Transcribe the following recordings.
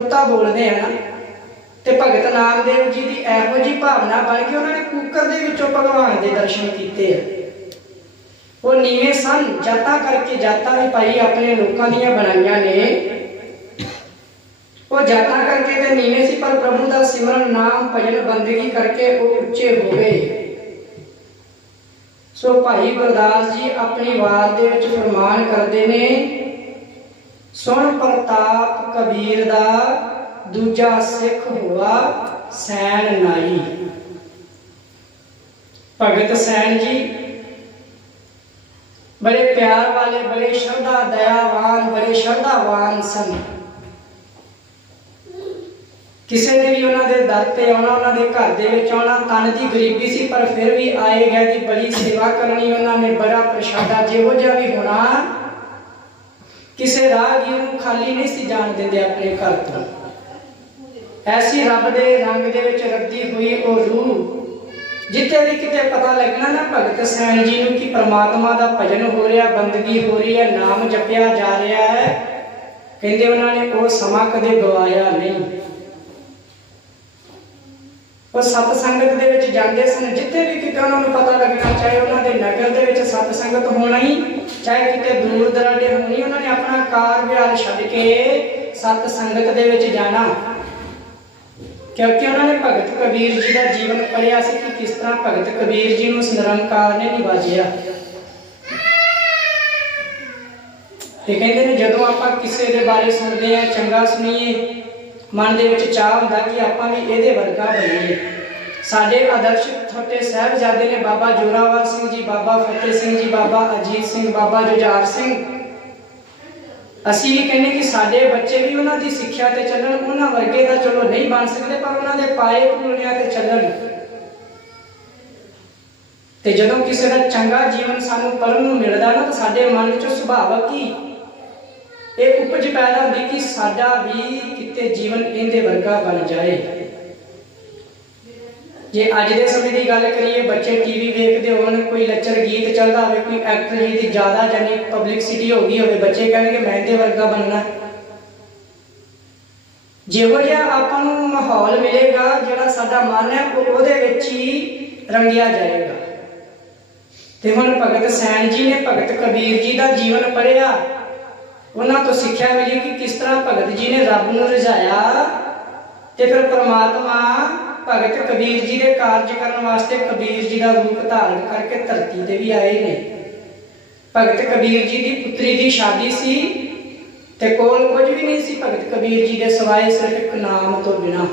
ਤਾਂ ਬੋਲਦੇ ਆ ਨਾ। ਤੇ ਭਗਤ ਨਾਮਦੇਵ ਜੀ ਦੀ ਇਹੋ ਜੀ ਭਾਵਨਾ ਬਣ ਕੇ ਉਹਨਾਂ ਨੇ ਕੂਕਰ ਦੇ ਵਿੱਚੋਂ ਭਗਵਾਨ ਦੇ ਦਰਸ਼ਨ ਕੀਤੇ ਆ। ਉਹ ਨੀਵੇਂ ਸਨ ਜਾਤਾਂ ਕਰਕੇ ਜਾਤਾਂ ਵੀ ਪਾਈ ਆਪਣੇ ਲੋਕਾਂ ਦੀਆਂ ਬਣਾਈਆਂ ਨੇ। ਉਹ ਜਾਤਾਂ ਕਰਕੇ ਤੇ ਨੀਵੇਂ ਸੀ, ਪਰ ਪ੍ਰਭੂ ਦਾ ਸਿਮਰਨ ਨਾਮ ਭਜਨ ਬੰਦਗੀ ਕਰਕੇ ਉਹ ਉੱਚੇ ਹੋ ਗਏ। ਸੋ ਭਾਈ ਗੁਰਦਾਸ ਜੀ ਆਪਣੀ ਵਾਰ ਦੇ ਵਿੱਚ ਫਰਮਾਨ ਕਰਦੇ ਨੇ ਸੁਣ ਪ੍ਰਤਾਪ ਕਬੀਰ ਦਾ ਦੂਜਾ ਸਿੱਖ ਹੋਆ ਸੈਣ ਨਾਈ। ਭਗਤ ਸੈਣ ਜੀ, ਬੜੇ ਪਿਆਰ ਵਾਲੇ, ਬੜੇ ਸ਼ਰਧਾ ਦਇਆਵਾਨ, ਬੜੇ ਸ਼ਰਧਾਵਾਨ ਸਨ। ਕਿਸੇ ਨੇ ਵੀ ਉਹਨਾਂ ਦੇ ਦਰ ਤੇ ਆਉਣਾ, ਉਹਨਾਂ ਦੇ ਘਰ ਦੇ ਵਿੱਚ ਆਉਣਾ, ਤਨ ਦੀ ਗਰੀਬੀ ਸੀ, ਪਰ ਫਿਰ ਵੀ ਆਏ ਗਏ ਦੀ ਬੜੀ ਸੇਵਾ ਕਰਨੀ ਉਹਨਾਂ ਨੇ, ਬੜਾ ਪ੍ਰਸ਼ਾਦਾ, ਜਿਹੋ ਜਿਹਾ ਵੀ ਹੋਣਾ ਕਿਸੇ ਰਾਹਗੀਰ ਨੂੰ ਖਾਲੀ ਨਹੀਂ ਸੀ ਜਾਣ ਦਿੰਦੇ ਆਪਣੇ ਘਰ ਤੋਂ। ਐਸੀ ਰੱਬ ਦੇ ਰੰਗ ਦੇ ਵਿੱਚ ਰੱਦੀ ਹੋਈ ਉਹ ਰੂਹ ਜਿੱਥੇ ਵੀ ਕਿਤੇ ਪਤਾ ਲੱਗਣਾ ਨਾ ਭਗਤ ਸੈਣ ਜੀ ਨੂੰ ਕਿ ਪ੍ਰਮਾਤਮਾ ਦਾ ਭਜਨ ਹੋ ਰਿਹਾ, ਬੰਦਗੀ ਹੋ ਰਹੀ ਹੈ, ਨਾਮ ਜਪਿਆ ਜਾ ਰਿਹਾ ਹੈ। ਕਹਿੰਦੇ ਉਹਨਾਂ ਨੇ ਉਹ ਸਮਾਂ ਕਦੇ ਗਵਾਇਆ ਨਹੀਂ। ਉਹ ਸਤ ਸੰਗਤ ਦੇ ਵਿੱਚ ਜਾਂਦੇ ਸਨ, ਜਿੱਥੇ ਵੀ ਕਿਤੇ ਉਹਨਾਂ ਨੂੰ ਪਤਾ ਲੱਗਣਾ, ਚਾਹੇ ਉਹਨਾਂ ਦੇ ਨਗਰ ਦੇ ਵਿੱਚ ਸਤ ਸੰਗਤ ਹੋਣਾ ਹੀ, ਚਾਹੇ ਕਿਤੇ ਦੂਰ ਦਰਾਡੇ ਹੋਣੀ ਉਹਨਾਂ ਨੇ ਆਪਣਾ ਕਾਰ ਵਿਹਾਰ ਛੱਡ ਕੇ ਸਤ ਸੰਗਤ ਦੇ ਵਿੱਚ ਜਾਣਾ। ਕਿਉਂਕਿ ਉਹਨਾਂ ਨੇ ਭਗਤ ਕਬੀਰ ਜੀ ਦਾ ਜੀਵਨ ਪੜਿਆ ਸੀ ਕਿ ਕਿਸ ਤਰ੍ਹਾਂ ਭਗਤ ਕਬੀਰ ਜੀ ਨੂੰ ਉਸ ਨਿਰੰਕਾਰ ਨੇ ਨਿਵਾਜਿਆ। ਤੇ ਕਹਿੰਦੇ ਨੇ, ਜਦੋਂ ਆਪਾਂ ਕਿਸੇ ਦੇ ਬਾਰੇ ਸੁਣਦੇ ਆ ਚੰਗਾ ਸੁਣੀਏ, ਮਨ ਦੇ ਵਿੱਚ ਚਾਹ ਹੁੰਦਾ ਕਿ ਆਪਾਂ ਵੀ ਇਹਦੇ ਵਰਗਾ ਬਣੀਏ। ਸਾਡੇ ਆਦਰਸ਼ ਛੋਟੇ ਸਾਹਿਬਜ਼ਾਦੇ ਨੇ ਬਾਬਾ ਜੋਰਾਵਰ ਸਿੰਘ ਜੀ, ਬਾਬਾ ਫਤਿਹ ਸਿੰਘ ਜੀ, ਬਾਬਾ ਅਜੀਤ ਸਿੰਘ, ਬਾਬਾ ਜੁਝਾਰ ਸਿੰਘ ਅਸੀਂ ਵੀ ਕਹਿੰਦੇ ਕਿ ਸਾਡੇ ਬੱਚੇ ਵੀ ਉਹਨਾਂ ਦੀ ਸਿੱਖਿਆ ਤੇ ਚੱਲਣ, ਉਹਨਾਂ ਵਰਗੇ ਤਾਂ ਚਲੋ ਨਹੀਂ ਬਣ ਸਕਦੇ, ਪਰ ਉਹਨਾਂ ਦੇ ਪਾਏ ਪੂਰਨਿਆਂ ਤੇ ਚੱਲਣ। ਤੇ ਜਦੋਂ ਕਿਸੇ ਦਾ ਚੰਗਾ ਜੀਵਨ ਸਾਨੂੰ ਪੜਨ ਨੂੰ ਮਿਲਦਾ ਨਾ, ਤਾਂ ਸਾਡੇ ਮਨ ਵਿੱਚ ਸੁਭਾਵਕ ਹੀ ਇਹ ਉਪਜ ਪੈਦਾ ਹੁੰਦੀ ਕਿ ਸਾਡਾ ਵੀ ਕਿਤੇ ਜੀਵਨ ਇਹਦੇ ਵਰਗਾ ਬਣ ਜਾਏ। ਜੇ ਅੱਜ ਦੇ ਸਮੇਂ ਦੀ ਗੱਲ ਕਰੀਏ, ਬੱਚੇ ਟੀਵੀ ਵੇਖਦੇ ਹੋਣ, ਕੋਈ ਲੱਚਰ ਗੀਤ ਚੱਲਦਾ ਹੋਵੇ, ਕੋਈ ਐਕਟਰ ਜੀ ਦੀ ਜ਼ਿਆਦਾ ਜਾਨੀ ਪਬਲਿਕਸਿਟੀ ਹੋ ਗਈ ਹੋਵੇ, ਬੱਚੇ ਕਹਿਣਗੇ ਮੈਂ ਇਹਦੇ ਵਰਗਾ ਬਣਨਾ। ਜਿਹੋ ਜਿਹਾ ਆਪਾਂ ਨੂੰ ਮਾਹੌਲ ਮਿਲੇਗਾ, ਜਿਹੜਾ ਸਾਡਾ ਮਨ ਹੈ, ਉਹ ਉਹਦੇ ਵਿੱਚ ਹੀ ਰੰਗਿਆ ਜਾਏਗਾ। ਤੇ ਹੁਣ ਭਗਤ ਸੈਨ ਜੀ ਨੇ ਭਗਤ ਕਬੀਰ ਜੀ ਦਾ ਜੀਵਨ ਪੜਿਆ ਉਹਨਾਂ ਤੋਂ ਸਿੱਖਿਆ ਮਿਲੀ ਕਿ ਕਿਸ ਤਰ੍ਹਾਂ ਭਗਤ ਜੀ ਨੇ ਰੱਬ ਨੂੰ ਰਜ਼ਾਇਆ ਤੇ ਫਿਰ ਪਰਮਾਤਮਾ ਭਗਤ ਕਬੀਰ ਜੀ ਦੇ ਕਾਰਜ ਕਰਨ ਵਾਸਤੇ ਕਬੀਰ ਜੀ ਦਾ ਰੂਪ ਧਾਰਨ ਕਰਕੇ ਧਰਤੀ ਤੇ ਵੀ ਆਏ ਨੇ। ਭਗਤ ਕਬੀਰ ਜੀ ਦੀ ਪੁੱਤਰੀ ਦੀ ਸ਼ਾਦੀ ਸੀ ਤੇ ਕੋਲ ਕੁਝ ਵੀ ਨਹੀਂ ਸੀ ਭਗਤ ਕਬੀਰ ਜੀ ਦੇ ਸਿਵਾਏ ਸਿਰਫ ਇੱਕ ਨਾਮ ਤੋਂ ਬਿਨਾ।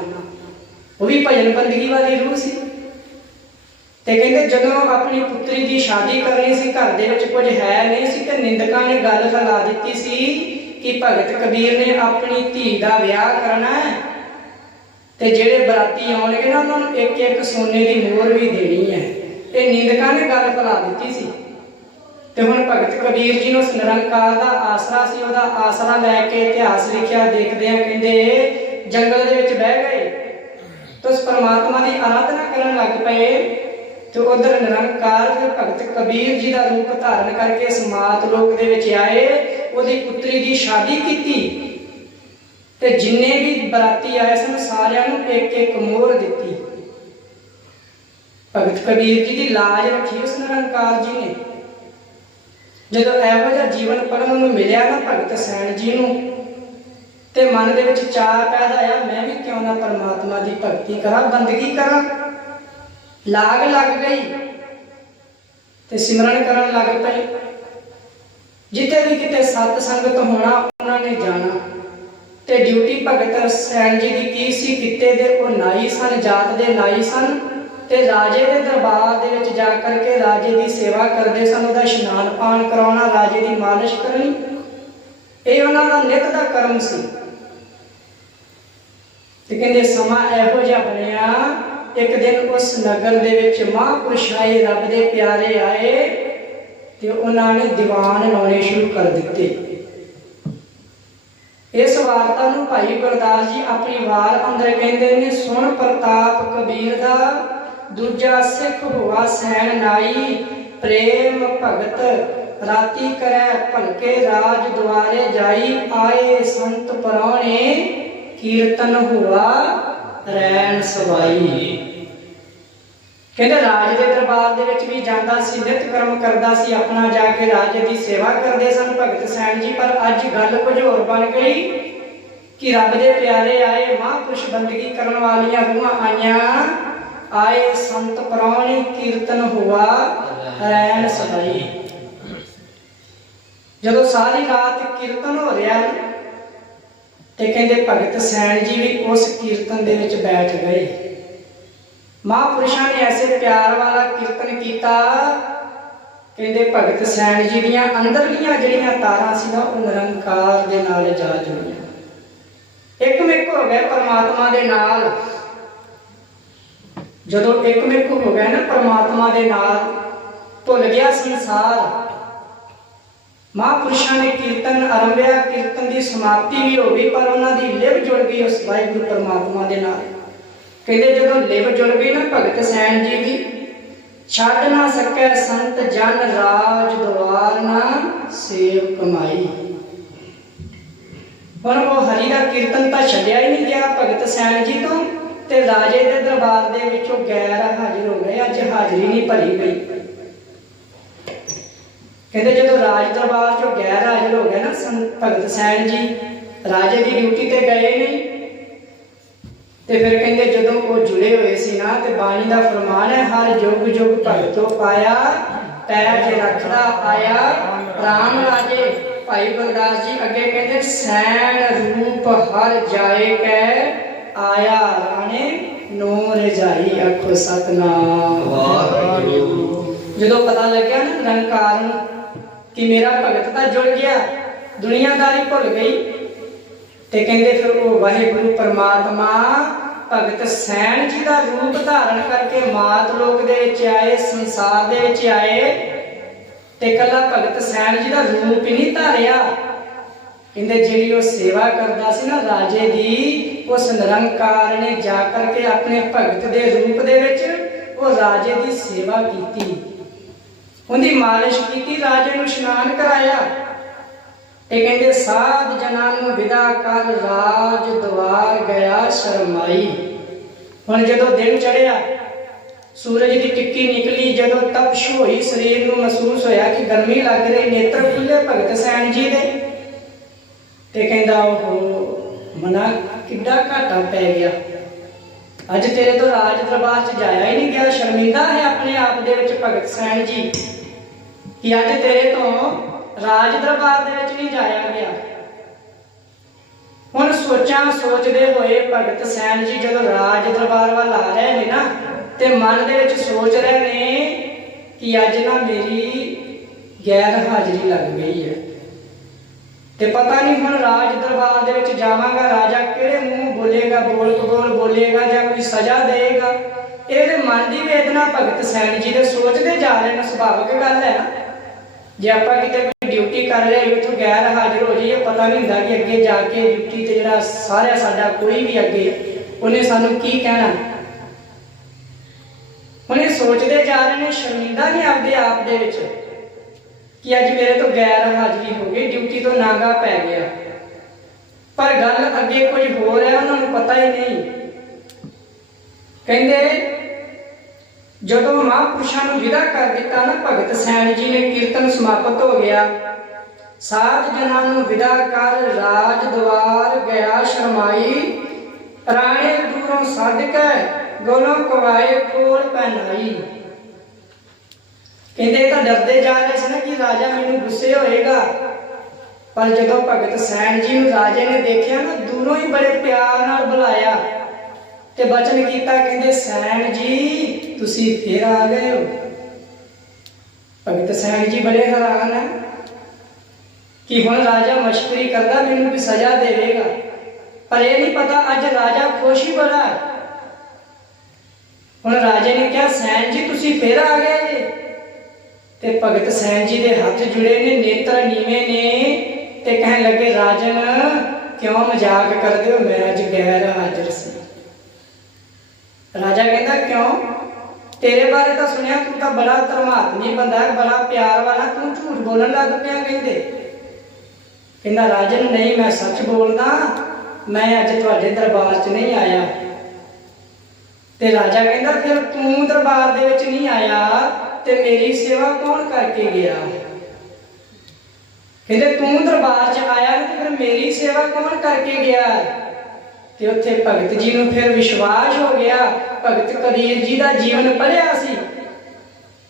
ਉਹ ਵੀ ਭਜਨ ਬੰਦਗੀ ਵਾਲੀ ਰੂਹ ਸੀ। ਤੇ ਕਹਿੰਦੇ ਜਦੋਂ ਆਪਣੀ ਪੁੱਤਰੀ ਦੀ ਸ਼ਾਦੀ ਕਰਨੀ ਸੀ, ਘਰ ਦੇ ਵਿੱਚ ਕੁਝ ਹੈ ਨਹੀਂ ਸੀ ਤੇ ਨਿੰਦਕਾਂ ਨੇ ਗੱਲ ਫੈਲਾ ਦਿੱਤੀ ਸੀ ਕਿ ਭਗਤ ਕਬੀਰ ਨੇ ਆਪਣੀ ਧੀ ਦਾ ਵਿਆਹ ਕਰਨਾ ਹੈ। ਤੇ ਜਿਹੜੇ ਬਰਾਤੀ ਆਉਣਗੇ ਨਾ, ਉਹਨਾਂ ਨੂੰ ਇੱਕ ਇੱਕ ਸੋਨੇ ਦੀ ਮੋਹਰ ਵੀ ਦੇਣੀ ਹੈ। ਇਹ ਨਿੰਦਕਾਂ ਨੇ ਗੱਲ ਭੁਲਾ ਦਿੱਤੀ ਸੀ। ਤੇ ਹੁਣ ਭਗਤ ਕਬੀਰ ਜੀ ਨੂੰ ਨਿਰੰਕਾਰ ਦਾ ਆਸਰਾ ਸੀ, ਉਹਦਾ ਆਸਰਾ ਲੈ ਕੇ ਇਤਿਹਾਸ ਲਿਖਿਆ ਦੇਖਦੇ ਆ, ਕਹਿੰਦੇ ਜੰਗਲ ਦੇ ਵਿੱਚ ਬਹਿ ਗਏ। ਤੇ ਉਸ ਪਰਮਾਤਮਾ ਦੀ ਆਰਾਧਨਾ ਕਰਨ ਲੱਗ ਪਏ। ਤੇ ਉਧਰ ਨਿਰੰਕਾਰ ਫਿਰ ਭਗਤ ਕਬੀਰ ਜੀ ਦਾ ਰੂਪ ਧਾਰਨ ਕਰਕੇ ਇਸ ਮਾਤ ਲੋਕ ਦੇ ਵਿੱਚ ਆਏ। ਉਹਦੀ ਪੁੱਤਰੀ ਦੀ ਸ਼ਾਦੀ ਕੀਤੀ। ਤੇ ਜਿੰਨੇ ਵੀ ਬਰਾਤੀ ਆਏ ਸਨ, ਸਾਰਿਆਂ ਨੂੰ ਇੱਕ ਇੱਕ ਮੋਹਰ ਦਿੱਤੀ। ਭਗਤ ਕਬੀਰ ਜੀ ਦੀ ਲਾਜ ਰੱਖੀ ਉਸ ਨਿਰੰਕਾਰ ਜੀ ਨੇ। ਜਦੋਂ ਇਹੋ ਜਿਹਾ ਜੀਵਨ ਪੜਨ ਨੂੰ ਮਿਲਿਆ ਨਾ ਭਗਤ ਸੈਣ ਜੀ ਨੂੰ, ਤੇ ਮਨ ਦੇ ਵਿੱਚ ਚਾਹ ਪੈਦਾ ਆਇਆ ਮੈਂ ਵੀ ਕਿਉਂ ਨਾ ਪਰਮਾਤਮਾ ਦੀ ਭਗਤੀ ਕਰਾਂ, ਬੰਦਗੀ ਕਰਾਂ। ਲਾਗ ਲੱਗ ਗਈ ਤੇ ਸਿਮਰਨ ਕਰਨ ਲੱਗ ਪਏ। ਜਿੱਥੇ ਵੀ ਕਿਤੇ ਸਤ ਸੰਗਤ ਹੋਣਾ, ਉਹਨਾਂ ਨੇ ਜਾਣਾ। ਤੇ ਡਿਊਟੀ ਭਗਤ ਸੈਣ ਜੀ ਦੀ ਕੀ ਸੀ ਕਿੱਤੇ ਦੇ ਉਹ ਨਾਈ ਸਨ, ਜਾਤ ਦੇ ਨਾਈ ਸਨ ਤੇ ਰਾਜੇ ਦੇ ਦਰਬਾਰ ਦੇ ਵਿੱਚ ਜਾ ਕਰਕੇ ਰਾਜੇ ਦੀ ਸੇਵਾ ਕਰਦੇ ਸਨ, ਉਹਦਾ ਇਸ਼ਨਾਨ ਪਾਣ ਕਰਾਉਣਾ, ਰਾਜੇ ਦੀ ਮਾਲਿਸ਼ ਕਰਨੀ। ਇਹ ਉਹਨਾਂ ਦਾ ਨਿਤ ਦਾ ਕਰਮ ਸੀ। ਤੇ ਕਹਿੰਦੇ ਸਮਾਂ ਇਹੋ ਜਿਹਾ ਬਣਿਆ, ਇੱਕ ਦਿਨ ਉਸ ਨਗਰ ਦੇ ਵਿੱਚ ਮਹਾਂਪੁਰਸ਼ ਆਏ ਰੱਬ ਦੇ ਪਿਆਰੇ ਆਏ ਤੇ ਉਹਨਾਂ ਨੇ ਦੀਵਾਨ ਲਾਉਣੇ ਸ਼ੁਰੂ ਕਰ ਦਿੱਤੇ। ਇਸ ਵਾਰਤਾ ਨੂੰ ਭਾਈ ਗੁਰਦਾਸ ਜੀ ਆਪਣੀ ਵਾਰ ਅੰਦਰ ਕਹਿੰਦੇ ਨੇ, ਸੁਣ ਪ੍ਰਤਾਪ ਕਬੀਰ ਦਾ, ਦੂਜਾ ਸਿੱਖ ਹੋਆ ਸਹਿਣ ਨਾਈ, ਪ੍ਰੇਮ ਭਗਤ ਰਾਤੀ ਕਰੈ ਭਲਕੇ ਰਾਜ ਦੁਆਰੇ ਜਾਈ, ਆਏ ਸੰਤ ਪਰੌਣੇ ਕੀਰਤਨ ਹੁਆ, ਰੈਣ ਸਵਾਈ। ਕਹਿੰਦੇ ਰਾਜ ਦੇ ਦਰਬਾਰ ਦੇ ਵਿੱਚ ਵੀ ਜਾਂਦਾ ਸੀ, ਨਿਤ ਕਰਮ ਕਰਦਾ ਸੀ, ਆਪਣਾ ਜਾ ਕੇ ਰਾਜ ਦੀ ਸੇਵਾ ਕਰਦੇ ਸਨ ਭਗਤ ਸੈਣ ਜੀ, ਪਰ ਅੱਜ ਗੱਲ ਕੁਝ ਹੋਰ ਬਣ ਗਈ ਕਿ ਰੱਬ ਦੇ ਪਿਆਰੇ ਆਏ ਮਹਾਂਪੁਰਸ਼ ਬੰਦਗੀ ਕਰਨ ਵਾਲੀਆਂ ਰੂਹਾਂ ਆਈਆਂ, ਆਏ ਸੰਤ ਪ੍ਰਾਣੀ ਕੀਰਤਨ ਹੁਆ, ਰੈਣ ਸਦਾਈ। ਜਦੋਂ ਸਾਰੀ ਰਾਤ ਕੀਰਤਨ ਹੋ ਰਿਹਾ ਤੇ ਕਹਿੰਦੇ ਭਗਤ ਸੈਣ ਜੀ ਵੀ ਉਸ ਕੀਰਤਨ ਦੇ ਵਿੱਚ ਬੈਠ ਗਏ। ਮਹਾਂਪੁਰਸ਼ਾਂ ਨੇ ਐਸੇ ਪਿਆਰ ਵਾਲਾ ਕੀਰਤਨ ਕੀਤਾ ਕਹਿੰਦੇ ਭਗਤ ਸੈਣ ਜੀ ਦੀਆਂ ਅੰਦਰਲੀਆਂ ਜਿਹੜੀਆਂ ਤਾਰਾਂ ਸੀ ਨਾ, ਉਹ ਨਿਰੰਕਾਰ ਦੇ ਨਾਲ ਜਾ ਜੁੜੀਆਂ। ਇੱਕ ਮਿੱਕ ਹੋ ਗਏ ਪਰਮਾਤਮਾ ਦੇ ਨਾਲ। ਜਦੋਂ ਇੱਕ ਮਿੱਕ ਹੋ ਗਏ ਨਾ ਪਰਮਾਤਮਾ ਦੇ ਨਾਲ, ਭੁੱਲ ਗਿਆ ਸੰਸਾਰ ਮਹਾਂਪੁਰਸ਼ਾਂ ਨੇ ਕੀਰਤਨ ਆਰੰਭਿਆ, ਕੀਰਤਨ ਦੀ ਸਮਾਪਤੀ ਵੀ ਹੋ ਗਈ, ਪਰ ਉਹਨਾਂ ਦੀ ਲਿਵ ਜੁੜ ਗਈ ਉਸ ਵਾਹਿਗੁਰੂ ਪਰਮਾਤਮਾ ਦੇ ਨਾਲ। ਕਹਿੰਦੇ ਜਦੋਂ ਲਿਵ ਜੁੜ ਗਈ ਨਾ ਭਗਤ ਸੈਣ ਜੀ ਦੀ, ਛੱਡ ਨਾ ਸਕੈ ਸੰਤ ਜਨ ਰਾਜ ਦਵਾਰ ਨਾ ਸੇਵ ਕਮਾਈ। ਹੁਣ ਉਹ ਹਰੀ ਦਾ ਕੀਰਤਨ ਤਾਂ ਛੱਡਿਆ ਹੀ ਨਹੀਂ ਗਿਆ ਭਗਤ ਸੈਣ ਜੀ ਤੋਂ ਤੇ ਰਾਜੇ ਦੇ ਦਰਬਾਰ ਦੇ ਵਿੱਚੋਂ ਗੈਰ ਹਾਜ਼ਰ ਹੋ ਗਏ, ਅੱਜ ਹਾਜ਼ਰੀ ਨਹੀਂ ਭਰੀ ਗਈ ਕਹਿੰਦੇ ਜਦੋਂ ਰਾਜ ਦਰਬਾਰ ਚੋਂ ਗੈਰ ਹਾਜ਼ਰ ਹੋ ਗਏ ਨਾ ਸੰਤ ਭਗਤ ਸੈਣ ਜੀ, ਰਾਜੇ ਦੀ ਡਿਊਟੀ ਤੇ ਗਏ ਨਹੀਂ ਤੇ ਫਿਰ ਕਹਿੰਦੇ ਜਦੋਂ ਉਹ ਜੁੜੇ ਹੋਏ ਸੀ ਨਾ ਤੇ ਬਾਣੀ ਦਾ ਫਰਮਾਨ ਹੈ ਹਰ ਯੁਗ ਯੁਗ ਭਗਤੋ ਪਾਇਆ ਪੈਰ ਜੇ ਰੱਖਦਾ ਆਇਆ ਰਾਮ ਰਾਜੇ ਭਾਈ ਗੁਰਦਾਸ ਜੀ ਅੱਗੇ ਕਹਿੰਦੇ ਸੈਣ ਰੂਪ ਹਰ ਜਾਏ ਕੈ ਆਇਆ ਰਾਣੇ ਨੋ ਰਜਾਈ ਆਖੋ ਸਤਨਾਮ। ਵਾਹਿਗੁਰੂ। ਜਦੋਂ ਪਤਾ ਲੱਗਿਆ ਨਾ ਨਿਰੰਕਾਰ ਨੂੰ ਕਿ ਮੇਰਾ ਭਗਤ ਤਾਂ ਜੁੜ ਗਿਆ ਦੁਨੀਆਦਾਰੀ ਭੁੱਲ ਗਈ ਤੇ ਕਹਿੰਦੇ ਫਿਰ ਉਹ ਵਾਹਿਗੁਰੂ ਪਰਮਾਤਮਾ ਭਗਤ ਸੈਣ ਜੀ ਦਾ ਰੂਪ ਧਾਰਨ ਕਰਕੇ ਮਾਤ ਲੋਕ ਦੇ ਵਿੱਚ ਆਏ, ਸੰਸਾਰ ਦੇ ਵਿੱਚ ਆਏ ਤੇ ਕੱਲਾ ਭਗਤ ਸੈਣ ਜੀ ਦਾ ਰੂਪ ਹੀ ਨਹੀਂ ਧਾਰਿਆ। ਕਹਿੰਦੇ ਜਿਹੜੀ ਉਹ ਸੇਵਾ ਕਰਦਾ ਸੀ ਨਾ ਰਾਜੇ ਦੀ, ਉਸ ਨਿਰੰਕਾਰ ਨੇ ਜਾ ਕਰਕੇ ਆਪਣੇ ਭਗਤ ਦੇ ਰੂਪ ਦੇ ਵਿੱਚ ਉਹ ਰਾਜੇ ਦੀ ਸੇਵਾ ਕੀਤੀ। ਉਹਦੀ ਮਾਲਿਸ਼ ਕੀਤੀ, ਰਾਜੇ ਨੂੰ ਇਸ਼ਨਾਨ ਕਰਾਇਆ। ਇਹ ਕਹਿੰਦੇ, ਸਾਧ ਜਨਾਂ ਨੂੰ ਵਿਦਾ ਕਰ ਰਾਜ ਦਵਾਰ ਗਿਆ ਸ਼ਰਮਾਈ। ਹੁਣ ਜਦੋਂ ਦਿਨ ਚੜਿਆ ਸੂਰਜ ਦੀ ਟਿੱਕੀ ਨਿਕਲੀ, ਜਦੋਂ ਤਪਸ਼ ਹੋਈ, ਸਰੀਰ ਨੂੰ ਮਹਿਸੂਸ ਹੋਇਆ ਕਿ ਗਰਮੀ ਲੱਗ ਰਹੀ, ਨੇਤਰ ਖੁੱਲੇ ਭਗਤ ਸੈਣ ਜੀ ਦੇ। ਤੇ ਕਹਿੰਦਾ ਉਹ ਮਨਾ ਕਿੱਡਾ ਘਾਟਾ ਪੈ ਗਿਆ। ਅੱਜ ਤੇਰੇ ਤੋਂ ਰਾਜ ਦਰਬਾਰ ਚ ਜਾਇਆ ਹੀ ਨਹੀਂ ਗਿਆ। ਸ਼ਰਮਿੰਦਾ ਹੈ ਆਪਣੇ ਆਪ ਦੇ ਵਿੱਚ ਭਗਤ ਸੈਣ ਜੀ ਕਿ ਅੱਜ ਤੇਰੇ ਤੋਂ ਰਾਜ ਦਰਬਾਰ ਦੇ ਵਿੱਚ ਨਹੀਂ ਜਾਇਆ ਗਿਆ। ਹੁਣ ਸੋਚਾਂ ਸੋਚਦੇ ਹੋਏ ਭਗਤ ਸੈਨ ਜੀ ਜਦੋਂ ਰਾਜ ਦਰਬਾਰ ਵੱਲ ਆ ਰਹੇ ਨੇ ਨਾ, ਤੇ ਮਨ ਦੇ ਵਿੱਚ ਸੋਚ ਰਹੇ ਨੇ ਕਿ ਅੱਜ ਨਾ ਮੇਰੀ ਗੈਰ ਹਾਜ਼ਰੀ ਲੱਗ ਗਈ ਹੈ। ਤੇ ਪਤਾ ਨਹੀਂ ਹੁਣ ਰਾਜ ਦਰਬਾਰ ਦੇ ਵਿੱਚ ਜਾਵਾਂਗਾ, ਰਾਜਾ ਕਿਹੜੇ ਮੂੰਹ ਬੋਲੇਗਾ, ਬੋਲ ਕਬੋਲ ਬੋਲੇਗਾ ਜਾਂ ਕੋਈ ਸਜ਼ਾ ਦੇਵੇਗਾ ਇਹਦੇ ਮਨ ਦੀ ਵੇਦਨਾ ਭਗਤ ਸੈਣ ਜੀ ਦੇ ਸੋਚਦੇ ਜਾ ਰਹੇ ਨੇ, ਸੁਭਾਵਿਕ ਗੱਲ ਹੈ ਨਾ। ਜੇ ਆਪਾਂ ਕਿਤੇ ਡਿਊਟੀ ਕਰ ਰਹੇ ਹਾਂ ਉੱਥੋਂ ਗੈਰ ਹਾਜ਼ਰ ਹੋ ਜਾਈਏ, ਪਤਾ ਨਹੀਂ ਹੁੰਦਾ ਕਿ ਅੱਗੇ ਜਾ ਕੇ ਡਿਊਟੀ ਤੇ ਜਿਹੜਾ ਸਾਰਿਆ ਸਾਡਾ ਕੋਈ ਵੀ ਅੱਗੇ, ਉਹਨੇ ਸਾਨੂੰ ਕੀ ਕਹਿਣਾ? ਹੁਣ ਸੋਚਦੇ ਜਾ ਰਹੇ ਨੇ, ਸ਼ਰਮਿੰਦਾ ਨੇ ਆਪਦੇ ਆਪ ਦੇ ਵਿੱਚ ਕਿ ਅੱਜ ਮੇਰੇ ਤੋਂ ਗੈਰ ਹਾਜ਼ਰੀ ਹੋ ਗਈ, ਡਿਊਟੀ ਤੋਂ ਨਾਗਾ ਪੈ ਗਿਆ। ਪਰ ਗੱਲ ਅੱਗੇ ਕੁਝ ਹੋਰ ਹੈ, ਉਹਨਾਂ ਨੂੰ ਪਤਾ ਹੀ ਨਹੀਂ। ਕਹਿੰਦੇ ਜਦੋਂ ਮਹਾਂਪੁਰਸ਼ਾਂ ਨੂੰ ਵਿਦਾ ਕਰ ਦਿੱਤਾ ਨਾ, ਭਗਤ ਸੈਣ ਜੀ ਨੇ ਕੀਰਤਨ ਸਮਾਪਤ ਹੋ ਗਿਆ। ਸਾਧ ਜਨਾਂ ਨੂੰ ਵਿਦਾ ਕਰ ਰਾਜ ਦਵਾਰ ਗਿਆ ਸ਼ਰਮਾਈ। ਰਾਣੇ ਦੂਰੋਂ ਸੱਦ ਗੋਲੋਂ ਕਵਾਏ ਕੋਲ ਪਹਿਨਾਈ ਕਹਿੰਦੇ ਤਾਂ ਡਰਦੇ ਜਾ ਰਹੇ ਸੀ ਨਾ ਕਿ ਰਾਜਾ ਮੈਨੂੰ ਗੁੱਸੇ ਹੋਏਗਾ। ਪਰ ਜਦੋਂ ਭਗਤ ਸੈਣ ਜੀ ਨੂੰ ਰਾਜੇ ਨੇ ਦੇਖਿਆ ਨਾ, ਦੂਰੋਂ ਹੀ ਬੜੇ ਪਿਆਰ ਨਾਲ ਬੁਲਾਇਆ ਤੇ ਬਚਨ ਕੀਤਾ, ਕਹਿੰਦੇ ਸੈਣ ਜੀ ਤੁਸੀਂ ਫੇਰ ਆ ਗਏ ਹੋ। ਭਗਤ ਸੈਣ ਜੀ ਬੜੇ ਹੈਰਾਨ ਹੈ ਕਿ ਹੁਣ ਰਾਜਾ ਮਸ਼ਕਰੀ ਕਰਦਾ ਮੈਨੂੰ ਵੀ ਸਜ਼ਾ ਦੇਵੇਗਾ। ਪਰ ਇਹ ਨਹੀਂ ਪਤਾ ਅੱਜ ਰਾਜਾ ਖੁਸ਼ ਹੀ ਬੜਾ ਹੈ। ਹੁਣ ਰਾਜੇ ਨੇ ਕਿਹਾ, ਸੈਨ ਜੀ, ਤੁਸੀਂ ਫੇਰ ਆ ਗਏ ਜੀ। ਤੇ ਭਗਤ ਸੈਨ ਜੀ ਦੇ ਹੱਥ ਜੁੜੇ ਨੇ, ਨੇਤਰ ਨੀਵੇਂ ਨੇ ਤੇ ਕਹਿਣ ਲੱਗੇ, ਰਾਜਨ, ਕਿਉਂ ਮਜ਼ਾਕ ਕਰਦੇ ਹੋ? ਮੈਂ ਅੱਜ ਗੈਰ ਹਾਜ਼ਰ ਸੀ। ਰਾਜਾ ਕਹਿੰਦਾ, ਕਿਉਂ? ਤੇਰੇ ਬਾਰੇ ਤਾਂ ਸੁਣਿਆ, ਤੂੰ ਤਾਂ ਬੜਾ ਧਰਮਾਤਮੀ ਬੰਦਾ ਹੈ, ਬੜਾ ਪਿਆਰ ਵਾਲਾ, ਤੂੰ ਝੂਠ ਬੋਲਣ ਲੱਗ ਪਿਆ ਕਹਿੰਦੇ। ਕਹਿੰਦਾ, ਰਾਜਨ, ਨਹੀਂ, ਮੈਂ ਸੱਚ ਬੋਲਦਾ, ਮੈਂ ਅੱਜ ਤੁਹਾਡੇ ਦਰਬਾਰ 'ਚ ਨਹੀਂ ਆਇਆ। ਤੇ ਰਾਜਾ ਕਹਿੰਦਾ, ਫਿਰ ਤੂੰ ਦਰਬਾਰ ਦੇ ਵਿੱਚ ਨਹੀਂ ਆਇਆ, ਤੇ ਮੇਰੀ ਸੇਵਾ ਕੌਣ ਕਰਕੇ ਗਿਆ? ਕਹਿੰਦੇ, ਤੂੰ ਦਰਬਾਰ 'ਚ ਆਇਆ ਨੀ, ਤੇ ਫਿਰ ਮੇਰੀ ਸੇਵਾ ਕੌਣ ਕਰਕੇ ਗਿਆ? ਤੇ ਉੱਥੇ ਭਗਤ ਜੀ ਨੂੰ ਫਿਰ ਵਿਸ਼ਵਾਸ ਹੋ ਗਿਆ। ਭਗਤ ਕਬੀਰ ਜੀ ਦਾ ਜੀਵਨ ਪੜ੍ਹਿਆ ਸੀ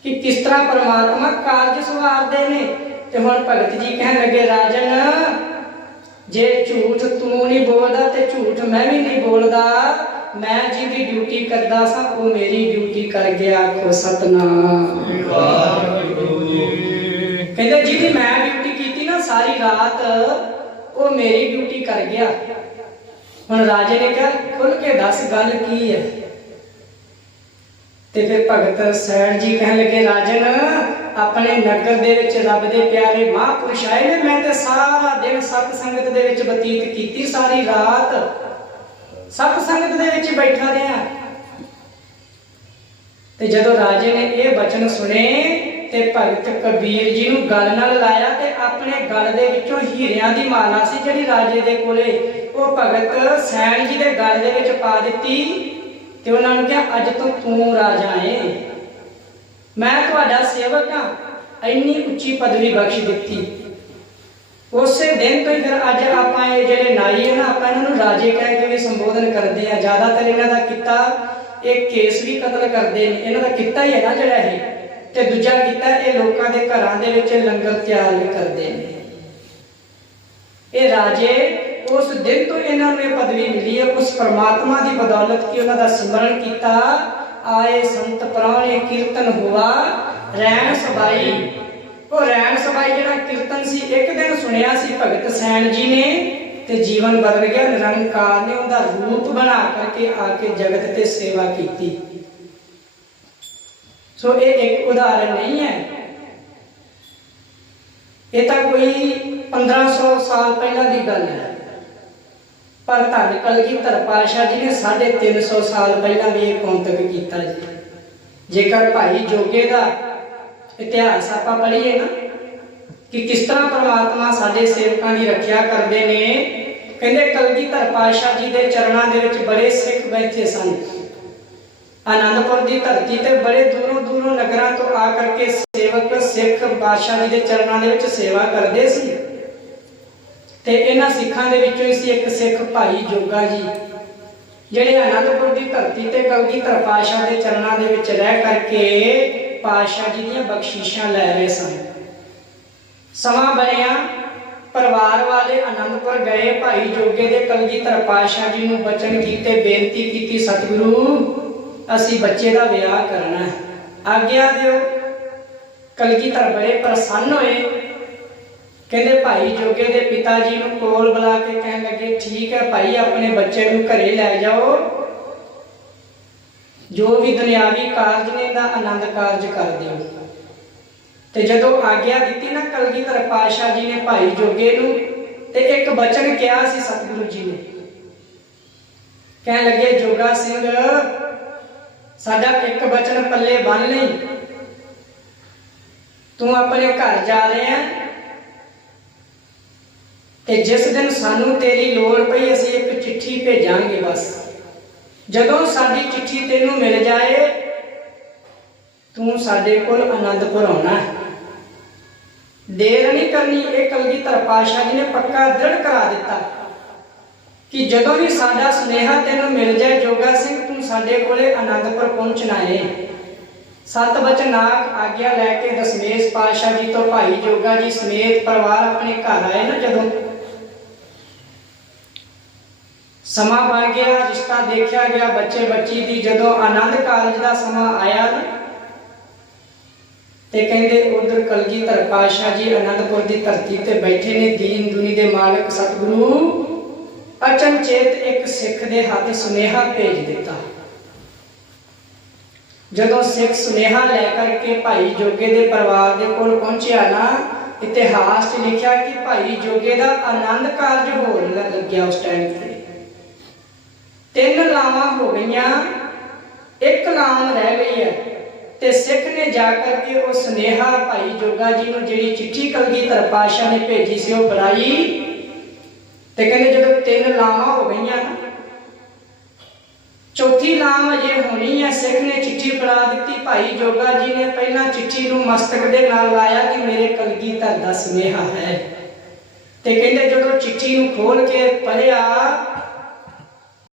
ਕਿ ਕਿਸ ਤਰ੍ਹਾਂ ਪਰਮਾਤਮਾ ਕਾਰਜ ਸਵਾਰਦੇ ਨੇ। ਤੇ ਹੁਣ ਭਗਤ ਜੀ ਕਹਿਣ ਲੱਗੇ, ਰਾਜਨ, ਜੇ ਝੂਠ ਤੂੰ ਨਹੀਂ ਬੋਲਦਾ ਤੇ ਝੂਠ ਮੈਂ ਵੀ ਨਹੀਂ ਬੋਲਦਾ। ਮੈਂ ਜਿਹਦੀ ਡਿਊਟੀ ਕਰਦਾ ਸਾਂ, ਉਹ ਮੇਰੀ ਡਿਊਟੀ ਕਰ ਗਿਆ। ਆਖੋ ਸਤਨਾਮ। ਵਾਹਿਗੁਰੂ ਕਹਿੰਦੇ, ਜਿਹਦੀ ਮੈਂ ਡਿਊਟੀ ਕੀਤੀ ਨਾ ਸਾਰੀ ਰਾਤ, ਉਹ ਮੇਰੀ ਡਿਊਟੀ ਕਰ ਗਿਆ। ਹੁਣ ਰਾਜੇ ਨੇ ਕਿਹਾ ਖੁੱਲ ਕੇ ਦੱਸ ਗੱਲ ਕੀ ਹੈ? ਤੇ ਫਿਰ ਭਗਤ ਸੈਣ ਜੀ ਕਹਿਣ ਲੱਗੇ, ਰਾਜਨ, ਆਪਣੇ ਨਗਰ ਦੇ ਵਿੱਚ ਰੱਬ ਦੇ ਪਿਆਰੇ ਮਹਾਂਪੁਰਸ਼ ਆਏ ਨੇ। ਮੈਂ ਤੇ ਸਾਰਾ ਦਿਨ ਸਤ ਸੰਗਤ ਦੇ ਵਿੱਚ ਬਤੀਤ ਕੀਤੀ, ਸਾਰੀ ਰਾਤ ਸਤ ਸੰਗਤ ਦੇ ਵਿੱਚ ਬੈਠਾ ਰਿਹਾ। ਤੇ ਜਦੋਂ ਰਾਜੇ ਨੇ ਇਹ ਬਚਨ ਸੁਣੇ ਤੇ ਭਗਤ ਕਬੀਰ ਜੀ ਨੂੰ ਗਲ ਨਾਲ ਲਾਇਆ ਤੇ ਆਪਣੇ ਗਲ ਦੇ ਵਿੱਚੋਂ ਹੀਰਿਆਂ ਦੀ ਮਾਲਾ ਸੀ ਜਿਹੜੀ ਰਾਜੇ ਦੇ ਕੋਲੇ ਉਹ ਭਗਤ ਸੈਣ ਜੀ ਦੇ ਗਲ ਦੇ ਵਿੱਚ ਪਾ ਦਿੱਤੀ ਤੇ ਉਹਨਾਂ ਨੂੰ ਕਿਹਾ, ਅੱਜ ਤੋਂ ਤੂੰ ਰਾਜਾ ਏ। ਮੈਂ ਤੁਹਾਡਾ ਸੇਵਕ ਹਾਂ ਇੰਨੀ ਉੱਚੀ ਪਦਵੀ ਬਖਸ਼ ਦਿੱਤੀ। ਉਸੇ ਦਿਨ ਤੋਂ ਹੀ ਫਿਰ ਅੱਜ ਆਪਾਂ ਇਹ ਜਿਹੜੇ ਨਾਈ ਹੈ ਨਾ, ਆਪਾਂ ਇਹਨਾਂ ਨੂੰ ਰਾਜੇ ਕਹਿ ਕੇ ਵੀ ਸੰਬੋਧਨ ਕਰਦੇ ਆ। ਜ਼ਿਆਦਾਤਰ ਇਹਨਾਂ ਦਾ ਕੀਤਾ, ਇਹ ਕੇਸ ਵੀ ਕਤਲ ਕਰਦੇ ਨੇ। ਇਹਨਾਂ ਦਾ ਕੀਤਾ ਹੀ ਹੈ ਨਾ ਜਿਹੜਾ ਇਹ। ਤੇ ਦੂਜਾ ਕੀਤਾ, ਇਹ ਲੋਕਾਂ ਦੇ ਘਰਾਂ ਦੇ ਵਿੱਚ ਲੰਗਰ ਤਿਆਰ ਵੀ ਕਰਦੇ ਨੇ। ਇਹ ਰਾਜੇ ਉਸ ਦਿਨ ਤੋਂ ਇਹਨਾਂ ਨੂੰ ਇਹ ਪਦਵੀ ਮਿਲੀ ਹੈ। ਉਸ ਪਰਮਾਤਮਾ ਦੀ ਬਦੌਲਤ ਕਿ ਉਹਨਾਂ ਦਾ ਸਿਮਰਨ ਕੀਤਾ। ਆਏ ਸੰਤ ਪ੍ਰਾਣੇ ਕੀਰਤਨ ਹੁਆ। ਰੈਣ ਸਬਾਈ। ਉਹ ਰੈਣ ਸਬਾਈ ਜਿਹੜਾ ਕੀਰਤਨ ਸੀ, ਇੱਕ ਦਿਨ ਸੁਣਿਆ ਸੀ ਭਗਤ ਸੈਣ ਜੀ ਨੇ ਤੇ ਜੀਵਨ ਬਦਲ ਗਿਆ। ਨਿਰੰਕਾਰ ਨੇ ਉਹਦਾ ਰੂਪ ਬਣਾ ਕਰਕੇ ਆ ਕੇ ਜਗਤ ਤੇ ਸੇਵਾ ਕੀਤੀ। ਸੋ ਇਹ ਇੱਕ ਉਦਾਹਰਨ ਨਹੀਂ ਹੈ। ਇਹ ਤਾਂ ਕੋਈ 1500 ਸਾਲ ਪਹਿਲਾਂ ਦੀ ਗੱਲ ਹੈ। ਪਰ ਧੰਨ ਕਲਗੀਧਰ ਪਾਤਸ਼ਾਹ ਜੀ ਨੇ 350 ਸਾਲ ਪਹਿਲਾਂ ਵੀ ਇਹ ਕੌਂਤਕ ਕੀਤਾ ਜੀ। ਜੇਕਰ ਭਾਈ ਜੋਗੇ ਦਾ ਇਤਿਹਾਸ ਆਪਾਂ ਪੜ੍ਹੀਏ ਨਾ, ਕਿ ਕਿਸ ਤਰ੍ਹਾਂ ਪ੍ਰਮਾਤਮਾ ਸਾਡੇ ਸੇਵਕਾਂ ਦੀ ਰੱਖਿਆ ਕਰਦੇ ਨੇ, ਕਹਿੰਦੇ ਕਲਗੀਧਰ ਪਾਤਸ਼ਾਹ ਜੀ ਦੇ ਚਰਨਾਂ ਦੇ ਵਿੱਚ ਬੜੇ ਸਿੱਖ ਬੈਠੇ ਸਨ। ਆਨੰਦਪੁਰ ਦੀ ਧਰਤੀ ਤੇ ਬੜੇ ਦੂਰੋਂ ਦੂਰੋਂ ਨਗਰਾਂ ਤੋਂ ਆ ਕਰਕੇ ਸੇਵਕ ਸਿੱਖ ਬਾਦਸ਼ਾਹ ਜੀ ਦੇ ਚਰਨਾਂ ਦੇ ਵਿੱਚ ਸੇਵਾ ਕਰਦੇ ਸੀ। ਤੇ ਇਹਨਾਂ ਸਿੱਖਾਂ ਦੇ ਵਿੱਚੋਂ ਹੀ ਸੀ ਇੱਕ ਸਿੱਖ ਭਾਈ ਜੋਗਾ ਜੀ, ਜਿਹੜੇ ਅਨੰਦਪੁਰ ਦੀ ਧਰਤੀ ਤੇ ਕਲਗੀ ਪਾਤਸ਼ਾਹ ਦੇ ਚਰਨਾਂ ਦੇ ਵਿੱਚ ਰਹਿ ਕਰਕੇ ਪਾਤਸ਼ਾਹ ਜੀ ਦੀਆਂ ਬਖਸ਼ਿਸ਼ਾਂ ਲੈ ਰਹੇ ਸਨ। ਸਮਾਂ ਬਣਿਆ ਪਰਿਵਾਰ ਵਾਲੇ ਅਨੰਦਪੁਰ ਗਏ, ਭਾਈ ਜੋਗੇ ਦੇ ਕਲਗੀਧਰ ਪਾਤਸ਼ਾਹ ਜੀ ਨੂੰ ਬਚਨ ਕੀਤੇ, ਬੇਨਤੀ ਕੀਤੀ, ਸਤਿਗੁਰੂ, ਅਸੀਂ ਬੱਚੇ ਦਾ ਵਿਆਹ ਕਰਨਾ ਹੈ। ਆਗਿਆ ਦਿਓ। ਕਲਗੀਧਰ ਬੜੇ ਪ੍ਰਸੰਨ ਹੋਏ। ਕਹਿੰਦੇ ਭਾਈ ਜੋਗੇ ਦੇ ਪਿਤਾ ਜੀ ਨੂੰ ਕੋਲ ਬੁਲਾ ਕੇ ਕਹਿਣ ਲੱਗੇ, ਠੀਕ ਹੈ ਭਾਈ, ਆਪਣੇ ਬੱਚੇ ਨੂੰ ਘਰੇ ਲੈ ਜਾਓ। ਜੋ ਵੀ ਦੁਨਿਆਵੀ ਕਾਰਜ ਨੇ ਦਾ ਆਨੰਦ ਕਾਰਜ ਕਰ ਦਿਓ ਤੇ ਜਦੋਂ ਆਗਿਆ ਦਿੱਤੀ ਨਾ ਕਲਗੀਧਰ ਪਾਤਸ਼ਾਹ ਜੀ ਨੇ ਭਾਈ ਜੋਗੇ ਨੂੰ, ਤੇ ਇੱਕ ਬਚਨ ਕਿਹਾ ਸੀ ਸਤਿਗੁਰੂ ਜੀ ਨੇ। ਕਹਿਣ ਲੱਗੇ, ਜੋਗਾ ਸਿੰਘ, ਸਾਡਾ ਇੱਕ ਬਚਨ ਪੱਲੇ ਬੰਨ ਲਈ। ਤੂੰ ਆਪਣੇ ਘਰ ਜਾ ਰਿਹਾ ਤੇ ਜਿਸ ਦਿਨ ਸਾਨੂੰ ਤੇਰੀ ਲੋੜ ਪਈ, ਅਸੀਂ ਇੱਕ ਚਿੱਠੀ ਭੇਜਾਂਗੇ ਬਸ। ਜਦੋਂ ਸਾਡੀ ਚਿੱਠੀ ਤੈਨੂੰ ਮਿਲ ਜਾਏ, ਤੂੰ ਸਾਡੇ ਕੋਲ ਆਨੰਦਪੁਰ ਆਉਣਾ ਹੈ। ਦੇਰ ਨਹੀਂ ਕਰਨੀ, ਇਹ ਕਲਗੀਧਰ ਪਾਤਸ਼ਾਹ ਜੀ ਨੇ ਪੱਕਾ ਦ੍ਰਿੜ ਕਰਾ ਦਿੱਤਾ ਕਿ ਜਦੋਂ ਵੀ ਸਾਡਾ ਸੁਨੇਹਾ ਤੈਨੂੰ ਮਿਲ ਜਾਏ, ਜੋਗਾ ਸਿੰਘ, ਤੂੰ ਸਾਡੇ ਕੋਲੇ ਆਨੰਦਪੁਰ ਪਹੁੰਚਣਾ ਏ। ਸਤ ਬਚਨਾਕ ਆਗਿਆ ਲੈ ਕੇ ਦਸਮੇਸ਼ ਪਾਤਸ਼ਾਹ ਜੀ ਤੋਂ ਭਾਈ ਜੋਗਾ ਜੀ ਸਮੇਤ ਪਰਿਵਾਰ ਆਪਣੇ ਘਰ ਆਏ ਨਾ ਜਦੋਂ? ਸਮਾਂ ਬਣ ਗਿਆ, ਰਿਸ਼ਤਾ ਦੇਖਿਆ ਗਿਆ ਬੱਚੇ ਬੱਚੀ ਦੀ ਜਦੋਂ ਆਨੰਦ ਕਾਰਜ ਦਾ ਸਮਾਂ ਆਇਆ ਨਾ, ਤੇ ਕਹਿੰਦੇ ਉਧਰ ਕਲਗੀਧਰ ਪਾਤਸ਼ਾਹ ਜੀ ਆਨੰਦਪੁਰ ਦੀ ਧਰਤੀ ਤੇ ਬੈਠੇ ਨੇ, ਦੀਨ ਦੁਨੀ ਦੇ ਮਾਲਕ ਸਤਿਗੁਰੂ ਅਚਨਚੇਤ ਇੱਕ ਸਿੱਖ ਦੇ ਹੱਥ ਸੁਨੇਹਾ ਭੇਜ ਦਿੱਤਾ। ਜਦੋਂ ਸਿੱਖ ਸੁਨੇਹਾ ਲੈ ਕਰਕੇ ਭਾਈ ਜੋਗੇ ਦੇ ਪਰਿਵਾਰ ਦੇ ਕੋਲ ਪਹੁੰਚਿਆ ਨਾ, ਇਤਿਹਾਸ 'ਚ ਲਿਖਿਆ ਕਿ ਭਾਈ ਜੋਗੇ ਦਾ ਆਨੰਦ ਕਾਰਜ ਹੋਣ ਲ- ਲੱਗਿਆ ਉਸ ਟਾਈਮ ਤੇ। ਤਿੰਨ ਲਾਵਾਂ ਹੋ ਗਈਆਂ। ਇੱਕ ਲਾਮ ਰਹਿ ਗਈ ਹੈ ਤੇ ਸਿੱਖ ਨੇ ਜਾ ਕਰਕੇ ਉਹ ਸੁਨੇਹਾ ਭਾਈ ਜੋਗਾ ਜੀ ਨੂੰ ਜਿਹੜੀ ਚਿੱਠੀ ਕਲਗੀਧਰ ਪਾਤਸ਼ਾਹ ਨੇ ਭੇਜੀ ਸੀ ਉਹ ਫੜਾਈ ਤੇ ਕਹਿੰਦੇ ਜਦੋਂ ਤਿੰਨ ਲਾਵਾਂ ਹੋ ਗਈਆਂ ਨਾ, ਚੌਥੀ ਲਾਮ ਅਜੇ ਹੋਣੀ ਹੈ, ਸਿੱਖ ਨੇ ਚਿੱਠੀ ਫੜਾ ਦਿੱਤੀ। ਭਾਈ ਜੋਗਾ ਜੀ ਨੇ ਪਹਿਲਾਂ ਚਿੱਠੀ ਨੂੰ ਮਸਤਕ ਦੇ ਨਾਲ ਲਾਇਆ ਕਿ ਮੇਰੇ ਕਲਗੀਧਰ ਦਾ ਸੁਨੇਹਾ ਹੈ। ਤੇ ਕਹਿੰਦੇ ਜਦੋਂ ਚਿੱਠੀ ਨੂੰ ਖੋਲ ਕੇ ਪੜਿਆ